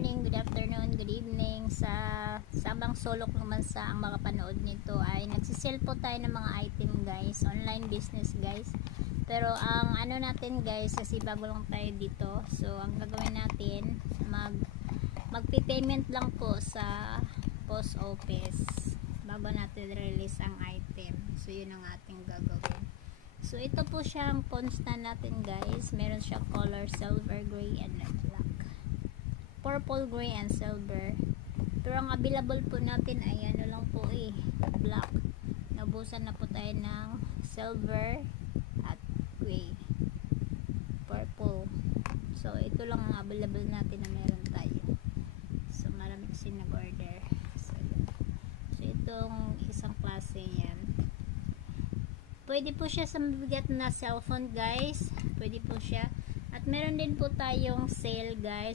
morning, good afternoon, good evening. Sa sabang sulok ng bansa ang makapanood nito ay nagsisell po tayo ng mga item guys, online business guys. Pero ang ano natin guys, kasi bago lang tayo dito, so ang gagawin natin, magpi-payment lang po sa post office bago natin release ang item. So yun ang ating gagawin. So ito po siyang constant natin guys, meron siyang color silver, gray, and black. Purple, gray, and silver. Pero ang available po natin ay ano lang po black. Nabusan na po tayo ng silver at gray, purple. So ito lang ang available natin na meron tayo. So marami kasi nag-order. So itong isang klase yan. Pwede po siya sa mabigat na cellphone guys. Pwede po siya. At meron din po tayong sale guys.